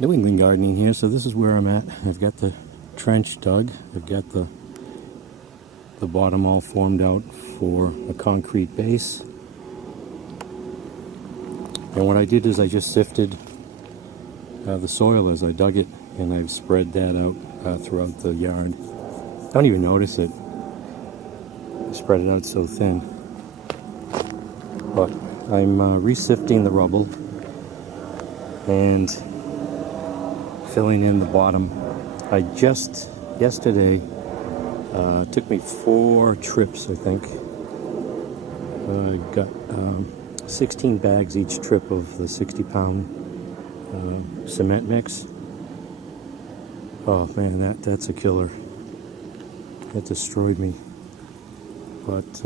New England gardening here, so this is where I'm at. I've got the trench dug. I've got the bottom all formed out for a concrete base. And what I did is I just sifted the soil as I dug it, and I've spread that out throughout the yard. Don't even notice it. I spread it out so thin. But I'm resifting the rubble and filling in the bottom. I just yesterday took me 4 trips, I think. I got 16 bags each trip of the 60-pound cement mix. Oh man, that's a killer. It destroyed me. But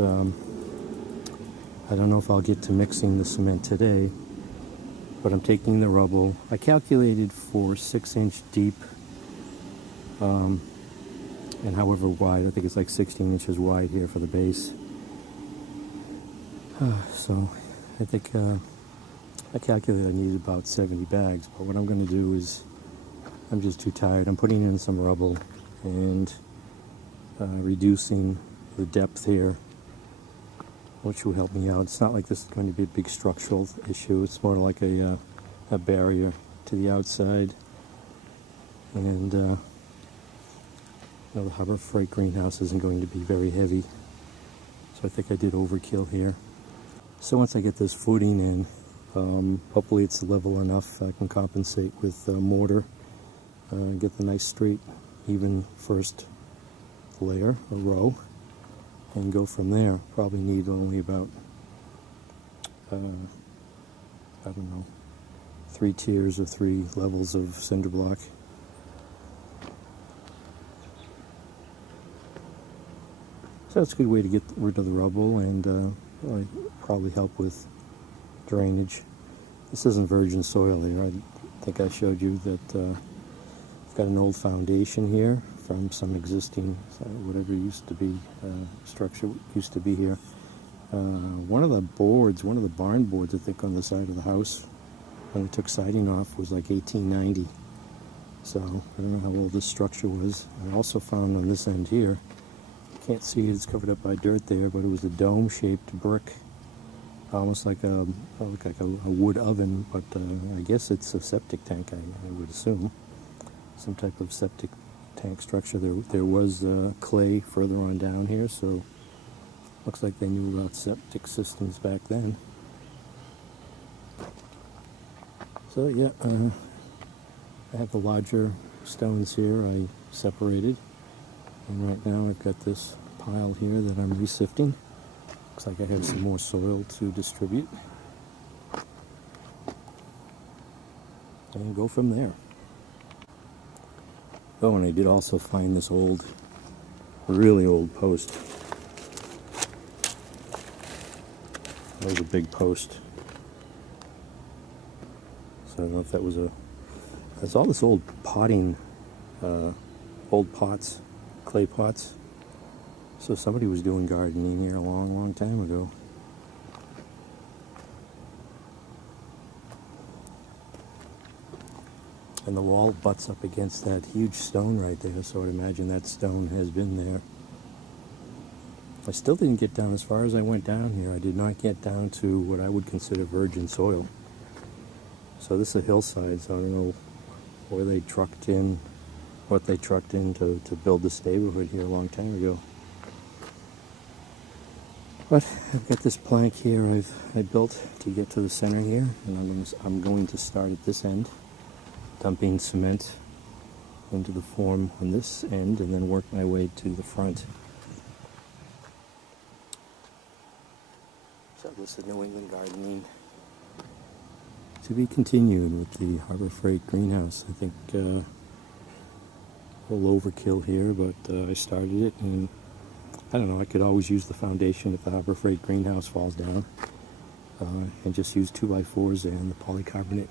I don't know if I'll get to mixing the cement today. But I'm taking the rubble. I calculated for 6-inch deep, and however wide. I think it's like 16 inches wide here for the base. So I think I calculated I needed about 70 bags. But what I'm going to do is, I'm just too tired. I'm putting in some rubble and reducing the depth here, which will help me out. It's not like this is going to be a big structural issue. It's more like a barrier to the outside. And the Harbor Freight greenhouse isn't going to be very heavy. So I think I did overkill here. So once I get this footing in, hopefully it's level enough. I can compensate with mortar, get the nice straight, even first layer or row, and go from there. Probably need only about, I don't know, 3 tiers or 3 levels of cinder block. So it's a good way to get rid of the rubble and probably help with drainage. This isn't virgin soil here. I think I showed you that I've got an old foundation here from some existing, whatever used to be, structure used to be here. One of the barn boards, I think, on the side of the house, when we took siding off, was like 1890. So I don't know how old this structure was. I also found on this end here, can't see it, it's covered up by dirt there, but it was a dome-shaped brick, almost like a wood oven, but I guess it's a septic tank, I would assume. Some type of septic tank structure. There was clay further on down here, so looks like they knew about septic systems back then. So yeah, I have the larger stones here I separated, and right now I've got this pile here that I'm resifting. Looks like I have some more soil to distribute, and go from there. Oh, and I did also find this really old post. That was a big post. So I don't know if that was there's all this old potting, old pots, clay pots. So somebody was doing gardening here a long, long time ago. And the wall butts up against that huge stone right there, so I'd imagine that stone has been there. I still didn't get down as far as I went down here. I did not get down to what I would consider virgin soil. So this is a hillside, so I don't know where they trucked in, what they trucked in to build this neighborhood here a long time ago. But I've got this plank here I built to get to the center here, and I'm going to start at this end, dumping cement into the form on this end, and then work my way to the front. So this is New England gardening, to be continued with the Harbor Freight greenhouse. I think a little overkill here, but I started it, and I don't know, I could always use the foundation if the Harbor Freight greenhouse falls down, and just use 2x4s and the polycarbonate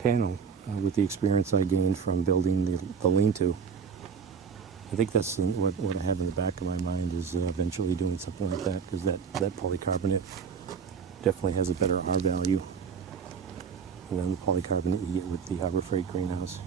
panel with the experience I gained from building the lean-to. I think that's what I have in the back of my mind, is eventually doing something like that, because that polycarbonate definitely has a better R value. and then the polycarbonate you get with the Harbor Freight greenhouse.